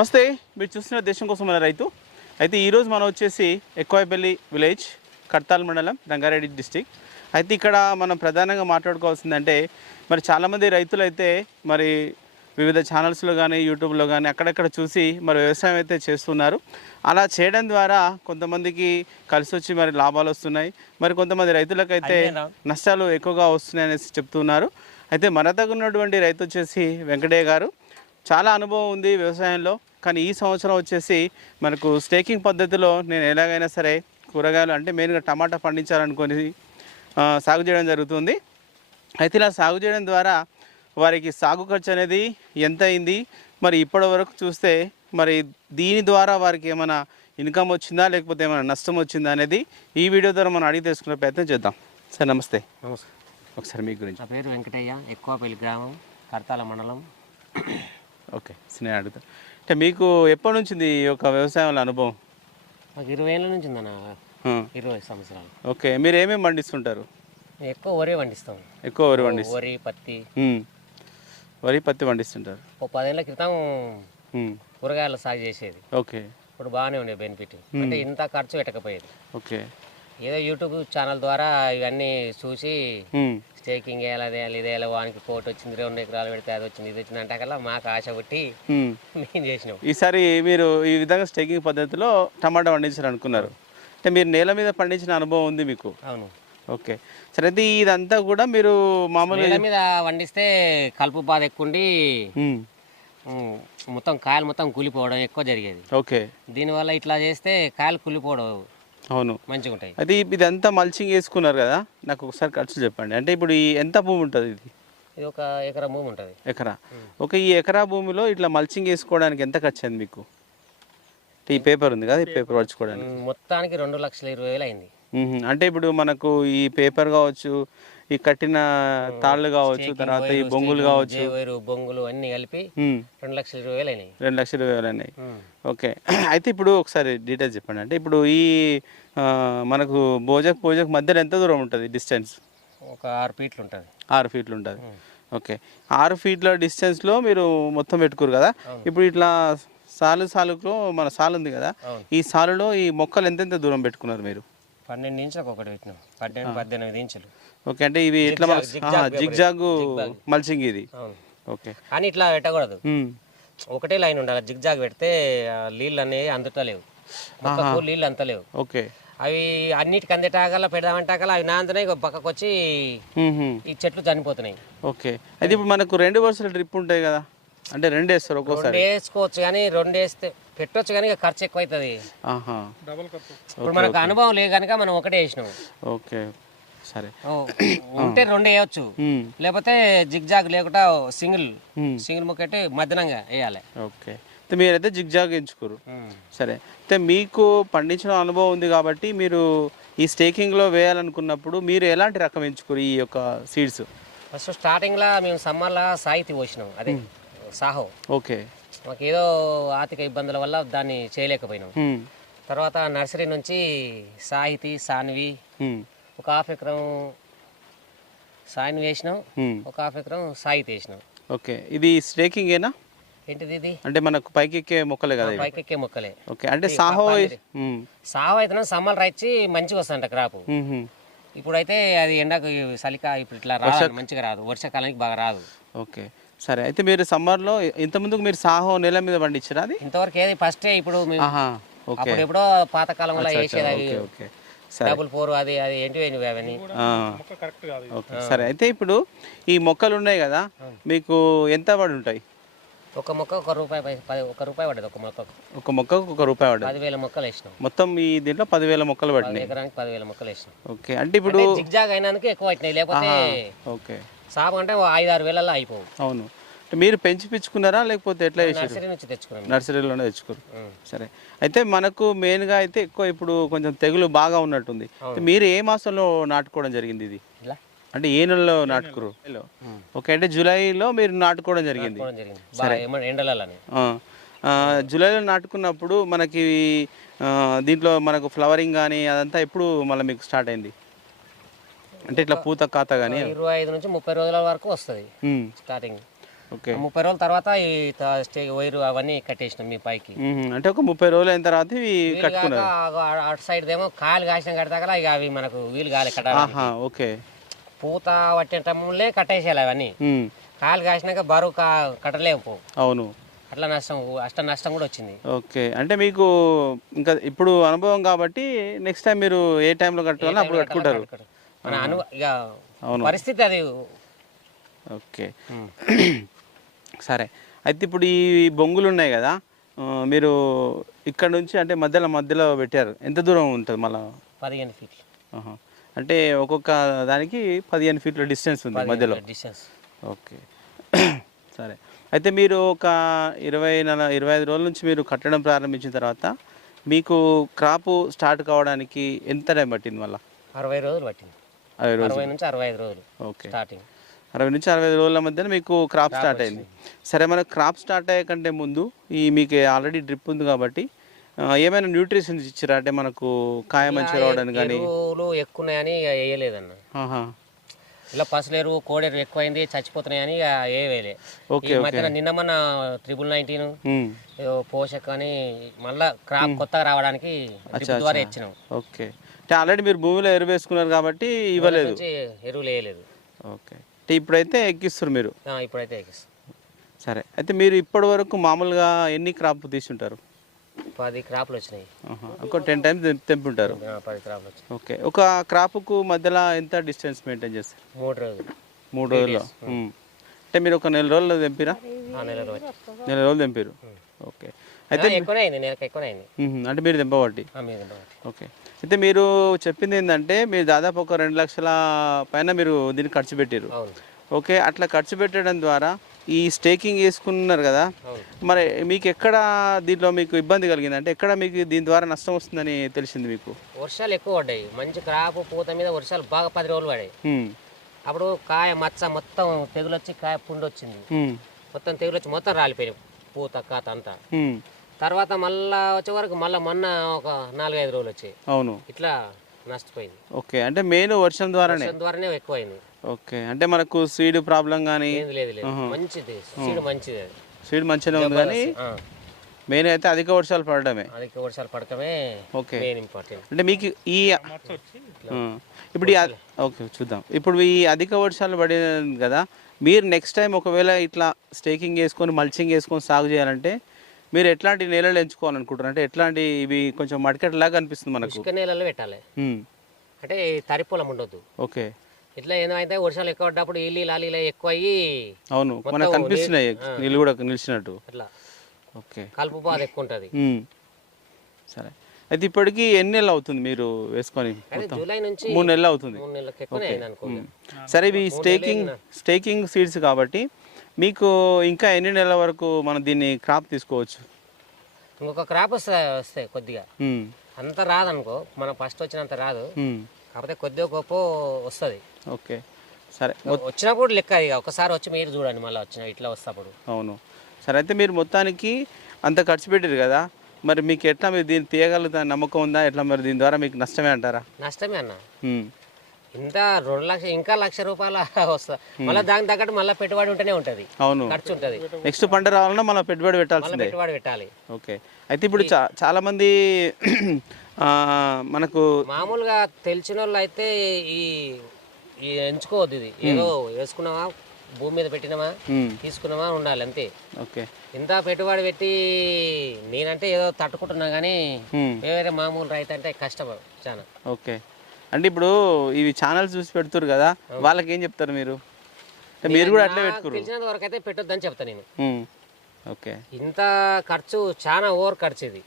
నమస్తే. మీరు చూస్తున్న దేశం కోసం మన రైతు. అయితే ఈరోజు మనం వచ్చేసి ఎక్కువపల్లి విలేజ్ కడ్తాల్ మండలం రంగారెడ్డి డిస్టిక్ అయితే ఇక్కడ మనం ప్రధానంగా మాట్లాడుకోవాల్సిందంటే మరి చాలామంది రైతులు అయితే మరి వివిధ ఛానల్స్లో కానీ యూట్యూబ్లో కానీ అక్కడక్కడ చూసి మరి వ్యవసాయం అయితే చేస్తున్నారు. అలా చేయడం ద్వారా కొంతమందికి కలిసి వచ్చి మరి లాభాలు వస్తున్నాయి. మరి కొంతమంది రైతులకైతే నష్టాలు ఎక్కువగా వస్తున్నాయి అనేసి చెప్తున్నారు. అయితే మన దగ్గర ఉన్నటువంటి రైతు వచ్చేసి వెంకటయ్య గారు. చాలా అనుభవం ఉంది వ్యవసాయంలో. కానీ ఈ సంవత్సరం వచ్చేసి మనకు స్టేకింగ్ పద్ధతిలో నేను ఎలాగైనా సరే కూరగాయలు అంటే మెయిన్గా టమాటా పండించాలనుకొని ఆ, సాగు చేయడం జరుగుతుంది. అయితే ఇలా సాగు చేయడం ద్వారా వారికి సాగు ఖర్చు అనేది ఎంత అయింది? మరి ఇప్పటి వరకు చూస్తే మరి దీని ద్వారా వారికి ఏమైనా ఇన్కమ్ వచ్చిందా? లేకపోతే ఏమైనా నష్టం వచ్చిందా? అనేది ఈ వీడియో ద్వారా మనం అడిగి తెలుసుకునే ప్రయత్నం చేద్దాం. సార్ నమస్తే. నమస్కారం. ఒకసారి మీ గురించి. నా పేరు వెంకటయ్య ఎక్కువపల్లి గ్రామం కర్తాల మండలం. ఓకే స్నేహ అడుగుతా. అంటే మీకు ఎప్పటి నుంచి ఈ యొక్క వ్యవసాయంలో అనుభవం? మాకు ఇరవై ఏళ్ళ నుంచి ఉందన్న ఇరవై సంవత్సరాలు. ఓకే మీరు ఏమేమి పండిస్తుంటారు? ఎక్కువ వరి పండిస్తాం. ఎక్కువ వరి పండిస్తారు వరి పత్తి. వరి పత్తి పండిస్తుంటారు. ఓ పదేళ్ళ క్రితం. కూరగాయల సాగు చేసేది. ఓకే. ఇప్పుడు బాగానే ఉండే బెనిఫిట్. అంటే ఇంత ఖర్చు పెట్టకపోయేది. ఓకే. ఏదో యూట్యూబ్ ఛానల్ ద్వారా ఇవన్నీ చూసి. స్టేకింగ్ వేయాలి అదే వేయాలి, ఇదే వేయాలి, వానికి కోట్ వచ్చింది రెండు ఎకరాలు పెడితే అది వచ్చింది ఇది వచ్చింది అంటే కల్లా మాకు ఆశ పుట్టి. మేము చేసినాం. ఈసారి మీరు ఈ విధంగా స్టేకింగ్ పద్ధతిలో టమాటా పండించాలనుకున్నారు అంటే మీరు నేల మీద పండించిన అనుభవం ఉంది మీకు? అవును. ఓకే. సరే అయితే ఇదంతా కూడా మీరు మామూలుగా నేల మీద వండిస్తే కలుపు బాధ ఎక్కువ ఉండి ఉమ్. ఉమ్, మొత్తం కాయలు మొత్తం కూలిపోవడం ఎక్కువ జరిగేది. ఓకే. దీనివల్ల ఇట్లా చేస్తే కాయలు కూలిపోవడం అవును. మంచిగా ఉంటాయి అయితే ఇదంతా మల్చింగ్ వేసుకున్నారు కదా నాకు ఒకసారి ఖర్చు చెప్పండి. అంటే ఇప్పుడు ఈ ఎంత భూమి ఉంటుంది ఇది? ఇది ఒక ఎకరా భూమి ఉంటుంది. ఎకరా? ఒక ఈ ఎకరా భూమిలో ఇట్లా మల్చింగ్ వేసుకోవడానికి ఎంత ఖర్చు అయింది మీకు? ఈ పేపర్ ఉంది కదా ఈ పేపర్ పరచుకోవడానికి. మొత్తానికి రెండు లక్షల ఇరవై వేలు అయింది. అంటే ఇప్పుడు మనకు ఈ పేపర్ కావచ్చు ఈ కట్టిన తాళ్ళు కావచ్చు తర్వాత ఈ బొంగులు కావచ్చు. బొంగులు అన్ని కలిపి. రెండు లక్షల ఇరవై వేలు అయినాయి. రెండు లక్షల వేలు అయినాయి. ఓకే. అయితే ఇప్పుడు ఒకసారి డీటెయిల్స్ చెప్పండి. అంటే ఇప్పుడు ఈ మనకు భోజక్ భోజక్ మధ్యలో ఎంత దూరం ఉంటుంది డిస్టెన్స్ ఒక ఆరు ఫీట్లు ఉంటుంది. ఆరు ఫీట్లు ఉంటుంది. ఓకే. ఆరు ఫీట్ల డిస్టెన్స్లో మీరు మొత్తం పెట్టుకోరు కదా? ఇప్పుడు ఇట్లా సాలు సాలులో మన సాలు ఉంది కదా. ఈ సాలులో ఈ మొక్కలు ఎంతెంత దూరం పెట్టుకున్నారు మీరు? పన్నెండు ఇంచులకు ఒకటి పెట్టినాం. పద్దెనిమిది పద్దెనిమిది ఇంచులు. ఓకే అంటే ఇవి ఎట్లా జిగ్జాగ్ మల్చింగ్ ఇది. ఓకే. కానీ ఇట్లా పెట్టకూడదు. ఒకటే లైన్ ఉండాలి. జిగ్జాగ్ పెడితే ఆ, నీళ్ళు అనేవి అందుతలేవు. మొక్కకు నీళ్ళు అంతలేవు. ఓకే. అవి అన్నిటికి అందేటాగల పెడదామంటాకల అవి నా అందునే పక్కకు వచ్చి. ఈ చెట్లు చనిపోతున్నాయి. ఓకే. అయితే ఇప్పుడు మనకు రెండు వరుసల డ్రిప్ ఉంటాయి కదా? అంటే రెండు వేస్తారు ఒక్కోసారి. రెండు వేసుకోవచ్చు కానీ రెండు వేస్తే పెట్టొచ్చు కానీ ఖర్చు ఎక్కువ అవుతుంది ఇప్పుడు మనకు అనుభవం లేదు కనుక మనం ఒకటే వేసినాం. ఓకే. సరే. ఉంటే రెండు వేయవచ్చు మ్మ్. లేకపోతే జిగ్జాగ్ లేకుండా సింగిల్. సింగిల్ ముక్కటి మధ్యనంగా వేయాలి. ఓకే. అయితే మీరైతే జిగ్జాగ్ ఎంచుకోరు సరే. అయితే మీకు పండించిన అనుభవం ఉంది కాబట్టి మీరు ఈ స్టేకింగ్లో వేయాలనుకున్నప్పుడు మీరు ఎలాంటి రకం ఎంచుకోరు ఈ యొక్క సీడ్స్? ఫస్ట్ స్టార్టింగ్లో మేము సమ్మర్లో సాహితీ పోసినాం అదే సాహో. ఓకే. మాకు ఏదో ఆర్థిక ఇబ్బందుల వల్ల దాన్ని చేయలేకపోయినాం. తర్వాత నర్సరీ నుంచి సాహితీ సాన్వి. ఒక హాఫ్ ఎకరం సాయిని వేసినాం. ఒక హాఫ్ ఎకరం సాహితీ వేసినాం ఓకే. ఇది స్టేకింగేనా? ఏంటిది ఇది? అంటే మనకు పైకి ఎక్కే మొక్కలే కదా ఇవి? పైకెక్కే మొక్కలే. ఓకే. అంటే సాహో. సాహో అయితే సమ్మర్ రైచి మంచిగా వస్తుందంట క్రాప్. ఇప్పుడైతే అది ఎండకు చలిక ఇప్పుడు ఇట్లా రాదు మంచిగా రాదు. వర్షాకాలానికి బాగా రాదు. ఓకే. సరే. అయితే మీరు సమ్మర్లో ఇంతకుముందుకు మీరు సాహో నెల మీద పండించారా అది? ఇంతవరకు ఏది ఫస్టే ఇప్పుడు అప్పుడు ఎప్పుడో పాతకాలంలో వేసేది ఓకే. డబుల్ ఫోర్ అది అది ఏంటివి ఏంటివి అవన్నీ. ఓకే. సరే అయితే ఇప్పుడు ఈ మొక్కలు ఉన్నాయి కదా మీకు ఎంత పడి ఉంటాయి? ఒక మొక్క ఒక రూపాయి పై- పది ఒక రూపాయి పడ్డది ఒక మొక్కకు. ఒక మొక్కకు ఒక రూపాయి పడ్డది. పదివేల మొక్కలు వేసినాం. మొత్తం ఈ దీంట్లో పదివేల మొక్కలు పడినాయి. ఎకరానికి పదివేల మొక్కలు వేసినాం. ఓకే అంటే ఇప్పుడు జిగ్జాగ్ అయినందుకు ఎక్కువ వచ్చినాయి లేకపోతే ఓకే. సాగు అంటే ఐదు ఆరు వేలలో అయిపోవు. అవును. మీరు పెంచి పిచ్చుకున్నారా లేకపోతే ఎట్లా చేసారు నర్సరీ నుంచి తెచ్చుకున్నాం. నర్సరీలోనే తెచ్చుకోరు. సరే. అయితే మనకు మెయిన్గా అయితే ఎక్కువ ఇప్పుడు కొంచెం తెగులు బాగా ఉన్నట్టుంది. అయితే మీరు ఏ మాసంలో నాటుకోవడం జరిగింది ఇది? ఇలా అంటే ఏ నెలలో నాటుకురు? ఓకే. అంటే జూలైలో మీరు నాటుకోవడం జరిగింది. బాగా ఆ, ఆ, జూలైలో నాటుకున్నప్పుడు మనకి ఆ, దీంట్లో మనకు ఫ్లవరింగ్ కానీ అదంతా ఎప్పుడు మళ్ళీ మీకు స్టార్ట్ అయింది? అంటే ఇట్లా పూత కాత కానీ ఇరవై ఐదు నుంచి ముప్పై రోజుల వరకు వస్తుంది. స్టార్టింగ్. ముప్పై రోజుల తర్వాత ఈ వైరు అవన్నీ కట్టేసినాం మీ పైకి. అంటే ఒక ముప్పై రోజులు అయిన తర్వాత ఇవి కట్టుకున్నారు. అటు సైడ్ ఏమో కాలు కాసిన కడతాగల ఇక అవి మనకు వీలు కాలే కట్టాలి ఓకే. పూత పట్టేటములే కట్టేసేయాలి అవన్నీ. కాలు కాసినాక బరువు కట్టలేము అవును. అట్లా నష్టం అష్ట నష్టం కూడా వచ్చింది. ఓకే. అంటే మీకు ఇంకా ఇప్పుడు అనుభవం కాబట్టి నెక్స్ట్ టైం మీరు ఏ టైంలో కట్టుకోవాలో అప్పుడు కట్టుకుంటారు. మన అను పరిస్థితి అది ఓకే. సరే. అయితే ఇప్పుడు ఈ బొంగులు ఉన్నాయి కదా మీరు ఇక్కడ నుంచి అంటే మధ్యలో మధ్యలో పెట్టారు. ఎంత దూరం ఉంటుంది మళ్ళీ? పదిహేను ఫీట్లు అంటే ఒక్కొక్క దానికి పదిహేను ఫీట్ల డిస్టెన్స్ ఉంది మధ్యలో. Distance okay. సరే. అయితే మీరు ఒక ఇరవై నెల ఇరవై ఐదు రోజుల నుంచి మీరు కట్టడం ప్రారంభించిన తర్వాత మీకు క్రాప్ స్టార్ట్ కావడానికి ఎంత టైం పట్టింది మళ్ళీ? అరవై రోజులు పట్టింది. అరవై రోజులు. అరవై నుంచి అరవై ఐదు రోజులు ఓకే. స్టార్టింగ్ అరవై నుంచి అరవై రోజుల మధ్యన మీకు క్రాప్ స్టార్ట్ అయింది. సరే మనకు క్రాప్ స్టార్ట్ అయ్యే కంటే ముందు ఈ మీకు ఆల్రెడీ డ్రిప్ ఉంది కాబట్టి ఏమైనా న్యూట్రిషన్స్ ఇచ్చారా? అంటే మనకు కాయ మంచిగా రావడానికి కానీ. ఎక్కువ ఉన్నాయని వేయలేదన్న. ఇలా పసులు ఎరువు కోడెరు ఎక్కువైంది చచ్చిపోతున్నాయని ఏ వేయలే. ఓకే మధ్యన నిన్న మన ట్రిపుల్ నైన్టీన్. పోషక్ అని మళ్ళా క్రాప్ కొత్తగా రావడానికి ద్వారా ఇచ్చినాం. ఓకే. అంటే ఆల్రెడీ మీరు భూమిలో ఎరువు వేసుకున్నారు కాబట్టి ఇవ్వలేదు. ఎరువులు వేయలేదు. ఓకే. అంటే ఇప్పుడైతే ఎక్కిస్తారు మీరు? ఇప్పుడైతే ఎక్కిస్తాం. సరే. అయితే మీరు ఇప్పటి వరకు మామూలుగా ఎన్ని క్రాప్ తీసుంటారు? పది క్రాప్లు వచ్చినాయి. ఒక టెన్ టైమ్స్ తెంపుంటారు. పది క్రాప్లు వచ్చినాయి. ఓకే. ఒక క్రాప్కు మధ్యలో ఎంత డిస్టెన్స్ మెయింటైన్ చేస్తారు? మూడు రోజులు. మూడు రోజుల్లో. అంటే మీరు ఒక నెల రోజుల్లో తెంపిరా? ఆ నెల రోజులు రోజులు తెంపారు ఓకే. అయితే ఎక్కువనే అయింది నెలకు ఎక్కువనే అయింది. ఉహుం. అంటే మీరు తెంపబట్టి. ఓకే. అయితే మీరు చెప్పింది ఏంటంటే మీరు దాదాపు ఒక రెండు లక్షల పైన మీరు దీన్ని ఖర్చు పెట్టారు ఓకే అట్లా ఖర్చు పెట్టడం ద్వారా ఈ స్టేకింగ్ వేసుకున్నారు కదా మరి మీకు ఎక్కడ దీంట్లో మీకు ఇబ్బంది కలిగింది? అంటే ఎక్కడ మీకు దీని ద్వారా నష్టం వస్తుందని తెలిసింది మీకు? వర్షాలు ఎక్కువ పడ్డాయి. మంచి క్రాప్ పూత మీద వర్షాలు బాగా పది రోజులు పడాయి. అప్పుడు కాయ మచ్చ మొత్తం తెగులు వచ్చి కాయ పుండు వచ్చింది. మొత్తం తెగులు వచ్చి మొత్తం రాలిపోయినాయి పూత కాత అంతా. తర్వాత మళ్ళా వచ్చే వరకు మళ్ళీ మొన్న ఒక నాలుగైదు రోజులు వచ్చాయి. అవును. ఇట్లా నష్టపోయింది. ఓకే. అంటే మెయిన్ వర్షం ద్వారానే? వర్షం ద్వారానే ఎక్కువ అయింది ఓకే. అంటే మనకు సీడ్ ప్రాబ్లం కానీ ఏంది లేదు లేదు. మంచిది. సీడ్ మంచిది. సీడ్ మంచిగానే ఉంది కానీ మెయిన్ అయితే అధిక వర్షాలు పడడమే అధిక వర్షాలు పడకమే ఓకే. Main important. అంటే మీకు ఈ ఇప్పుడు ఓకే చూద్దాం. ఇప్పుడు ఈ అధిక వర్షాలు పడినది కదా మీరు నెక్స్ట్ టైం ఒకవేళ ఇట్లా స్టేకింగ్ వేసుకొని మల్చింగ్ వేసుకొని సాగు చేయాలంటే మీరు ఎట్లాంటి నేలలు ఎంచుకోవాలనుకుంటారు అంటే ఎట్లాంటి ఇవి కొంచెం మడికెట్లాగా అనిపిస్తుంది మనకు? ఇసుక నీళ్ళలో పెట్టాలి. అంటే తరి పొలం ఉండొద్దు. ఓకే. ఇట్లా ఏమైతే వర్షాలు ఎక్కువ పడ్డప్పుడు ఇల్లు లాలి ఎక్కువ అయ్యి అవును. మనకు కనిపిస్తున్నాయి నీళ్ళు కూడా నిలిచినట్టు. అట్లా. ఓకే. కలుపు బాధ ఎక్కువ ఉంటుంది. సరే. అయితే ఇప్పటికి ఎన్ని నెలలు అవుతుంది మీరు వేసుకొని జూలై నుంచి మూడు నెలలు అవుతుంది. సరే ఇవి స్టేకింగ్ స్టేకింగ్ సీడ్స్ కాబట్టి మీకు ఇంకా ఎన్ని నెలల వరకు మనం దీన్ని క్రాప్ తీసుకోవచ్చు? ఇంకొక క్రాప్ వస్తుంది వస్తాయి కొద్దిగా. అంత రాదనుకో మనం ఫస్ట్ వచ్చినంత రాదు. కాకపోతే కొద్దిగా గొప్ప వస్తుంది. ఓకే. సరే. వచ్చినప్పుడు లెక్క ఇక ఒకసారి వచ్చి మీరు చూడండి మళ్ళీ వచ్చిన ఇట్లా వస్తప్పుడు. అవును. సరే అయితే మీరు మొత్తానికి అంత ఖర్చు పెట్టారు కదా మరి మీకు ఎట్లా మీరు దీన్ని తీయగలుగుతా నమ్మకం ఉందా? ఎట్లా మరి దీని ద్వారా మీకు నష్టమే అంటారా? నష్టమే అన్న. ఇంత రెండు లక్ష ఇంకా లక్ష రూపాయల వస్తా. మళ్ళీ దానికి తగ్గట్టు మళ్ళీ పెట్టుబడి ఉంటేనే ఉంటుంది. అవును. ఖర్చు ఉంటుంది. నెక్స్ట్ పంట రావాలన్నా మనం పెట్టుబడి మళ్ళీ పెట్టాల్సిందే పెట్టుబడి పెట్టాలి. ఓకే. అయితే ఇప్పుడు చా చాలామంది ఆ, మనకు మామూలుగా తెలిసిన వాళ్ళు అయితే ఈ ఈ ఎంచుకోవద్దు ఇది. ఏదో వేసుకున్నావా భూమి మీద పెట్టినామా తీసుకున్నామా ఉండాలి అంతే. ఓకే. ఇంత పెట్టుబడి పెట్టి నేనంటే ఏదో తట్టుకుంటున్నా కానీ వేరే మామూలు రైతు అంటే కష్టం చాలా. ఓకే. అంటే ఇప్పుడు ఇవి ఛానల్స్ చూసి పెడుతురు కదా వాళ్ళకి ఏం చెప్తారు మీరు? అంటే మీరు కూడా అట్లే పెట్టుకురు తెలిసినంత వరకు అయితే పెట్టొద్దని చెప్తా నేను. ఓకే. ఇంత ఖర్చు చాలా ఓవర్ ఖర్చు ఇది.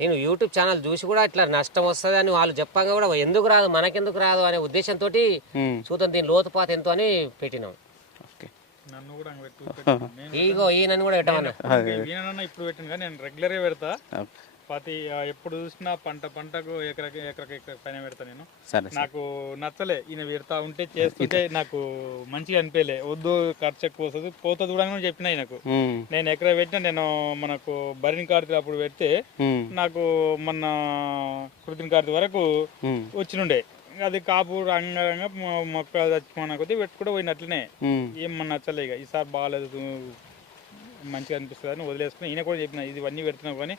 నేను యూట్యూబ్ ఛానల్ చూసి కూడా ఇట్లా నష్టం వస్తుంది అని వాళ్ళు చెప్పంగా కూడా ఎందుకు రాదు మనకెందుకు రాదు అనే ఉద్దేశంతో చూద్దాం దీని లోతుపాత ఎంతో అని పెట్టినాం. ఓకే. నన్ను కూడా అంగ పెట్టు పెట్టు. నేను ఈగో ఈయనని కూడా పెట్టమన్నా. ఇప్పుడు పెట్టిన కానీ నేను రెగ్యులర్గా పెడతా. ప్రతి ఎప్పుడు చూసినా పంట పంటకు ఎకరకి ఎకరకి ఎకర పైన పెడతా నేను. సరే నాకు నచ్చలే ఈయన పెడతా ఉంటే చేస్తుంటే నాకు మంచిగా అనిపించలే. వద్దు ఖర్చు ఎక్కువ వస్తుంది పోతుంది కూడా అని చెప్పిన ఈయనకు. నేను ఎక్కడ పెట్టినా నేను మనకు బరిని కార్తీ అప్పుడు పెడితే నాకు మొన్న కృతిని కార్తీ వరకు వచ్చినుండే. అది కాపు మొ- మొక్క చచ్చిపోయిన కొద్దీ పెట్టుకుంటూ పోయినట్లనే. ఏం మన నచ్చలే ఇక. ఈసారి బాగాలేదు మంచిగా అనిపిస్తుంది అని వదిలేసుకుని ఈయన కూడా చెప్పిన ఇది ఇవన్నీ పెడుతున్నావు కానీ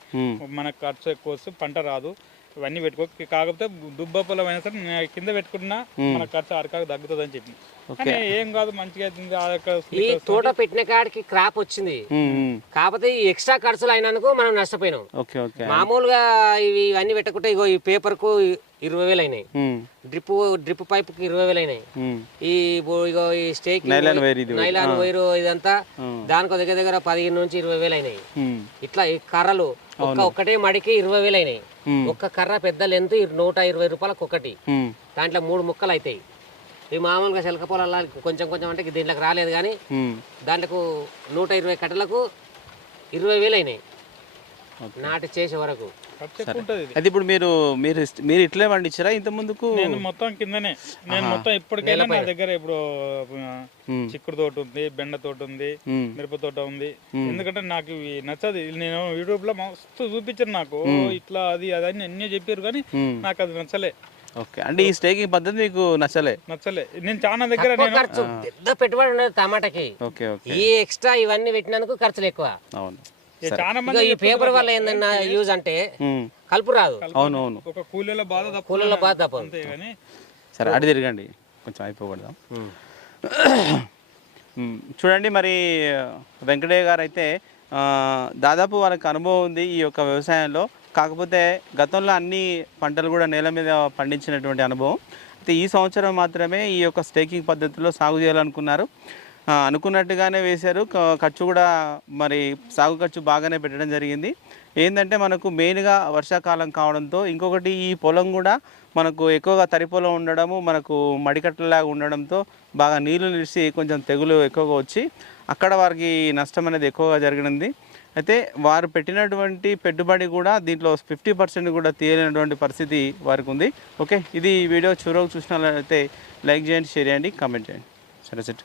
మనకు ఖర్చు ఎక్కువ వస్తుంది పంట రాదు ఇవన్నీ పెట్టుకో. కాకపోతే దుబ్బ పొలం అయినా సరే నేను కింద పెట్టుకున్నా మన ఖర్చు అరకాకు తగ్గుతుంది అని చెప్పి ఏం కాదు మంచిగా ఈ తోట పెట్టిన కాడికి క్రాప్ వచ్చింది. కాకపోతే ఈ ఎక్స్ట్రా ఖర్చులు అయినందుకు మనం నష్టపోయినాం. Okay okay. మామూలుగా ఇవి ఇవన్నీ పెట్టకుంటే ఇగో ఈ పేపర్కు ఇరవై వేలు అయినాయి. డ్రిప్ డ్రిప్ పైప్కి ఇరవై వేలు అయినాయి. ఈ ఇగో ఈ స్టేక్ నైలాన్ వైర్ ఇదంతా దానికి దగ్గర దగ్గర పదిహేను నుంచి ఇరవై వేలు అయినాయి. ఇట్లా ఈ కర్రలు ఒక్క ఒక్కటే మడికి ఇరవై వేలు అయినాయి. ఒక్క కర్ర పెద్ద లెంత్ నూట ఇరవై రూపాయలకు ఒకటి దాంట్లో మూడు ముక్కలు అవుతాయి ఈ మామూలుగా శిలక పొలాల కొంచెం కొంచెం అంటే దీంట్లోకి రాలేదు కానీ. దాంట్లో నూట ఇరవై కట్టలకు ఇరవై వేలు అయినాయి. నాటి చేసే వరకు. అయితే ఇప్పుడు మీరు మీరు మీరు ఇట్లే పండించారా ఇంత ముందుకు నేను మొత్తం కిందనే. నేను మొత్తం ఇప్పటికైనా నా దగ్గర ఇప్పుడు చిక్కుడు తోట ఉంది బెండ తోట ఉంది మిరప తోట ఉంది. ఎందుకంటే నాకు ఇవి నచ్చదు. నేను యూట్యూబ్లో మస్తు చూపించాను నాకు. ఇట్లా అది అది అని అన్నీ చెప్పారు కానీ. నాకు అది నచ్చలే. ఓకే. అంటే ఈ స్టేకింగ్ పద్ధతి మీకు నచ్చలే? నచ్చలే. నేను చాలా దగ్గర ఖర్చు. పెద్ద పెట్టుబడి ఉండదు టమాటాకి. Okay okay. ఈ ఎక్స్ట్రా ఇవన్నీ పెట్టినందుకు ఖర్చులు ఎక్కువ. అవును. ఈ పేపర్ వల్ల ఏందన్నా యూజ్ అంటే కలుపు రాదు. అవును అవును ఒక కూలీల బాధ తప్ప కూలీల బాధ తప్పదు. అంతే కానీ సరే అడి తిరగండి. కొంచెం అయిపోకూడదాం. చూడండి మరి వెంకటయ్య గారు అయితే ఆ, దాదాపు వాళ్ళకి అనుభవం ఉంది ఈ యొక్క వ్యవసాయంలో. కాకపోతే గతంలో అన్ని పంటలు కూడా నేల మీద పండించినటువంటి అనుభవం. అయితే ఈ సంవత్సరం మాత్రమే ఈ యొక్క స్టేకింగ్ పద్ధతిలో సాగు చేయాలనుకున్నారు. అనుకున్నట్టుగానే వేశారు. ఖర్చు కూడా మరి సాగు ఖర్చు బాగానే పెట్టడం జరిగింది. ఏంటంటే మనకు మెయిన్గా వర్షాకాలం కావడంతో ఇంకొకటి ఈ పొలం కూడా మనకు ఎక్కువగా తరి పొలం ఉండడము మనకు మడికట్టలాగా ఉండడంతో బాగా నీళ్ళు నిలిచి కొంచెం తెగులు ఎక్కువగా వచ్చి అక్కడ వారికి నష్టం అనేది ఎక్కువగా జరిగినది అయితే వారు పెట్టినటువంటి పెట్టుబడి కూడా దీంట్లో ఫిఫ్టీ పర్సెంట్ కూడా తీయలేనటువంటి పరిస్థితి వారికి ఉంది. ఓకే ఇది వీడియో వీడియో చూసిన చూసినట్లయితే లైక్ చేయండి షేర్ చేయండి కామెంట్ చేయండి. సరే సెట్